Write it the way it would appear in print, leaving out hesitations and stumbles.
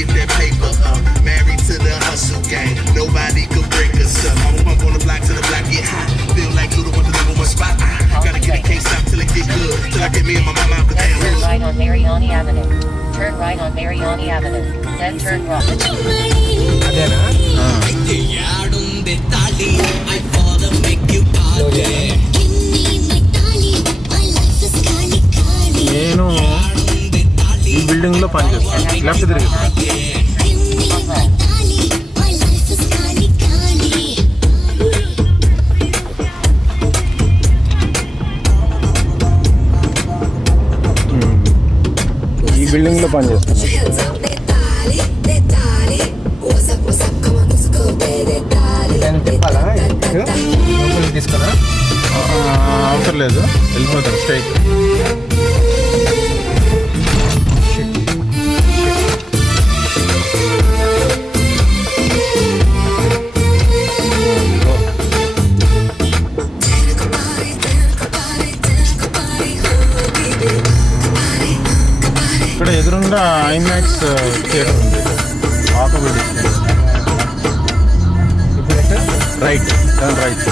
get that paper up. Married to the hustle gang, nobody could break us up. I'm pump on the block till the block get hot. Feel like Luda want the number one spot. Gotta get a case out till it get good. Till I get me and my mama out the damn hood. Turn right on Mariani Avenue. Turn right on Mariani Avenue. Then turn right. అదేనా నేను ఈ building లో పనిచేస్తాను. Left తిరిగి ఈ building లో పనిచేస్తాను. చెప్పాలా తీసుకున్నా అవసరం లేదు, వెళ్ళిపోతాను స్ట్రైట్. ఇక్కడ ఎదురుగా ఐమాక్స్ థియేటర్ ఉంది, ఆటో రైట్ రైట్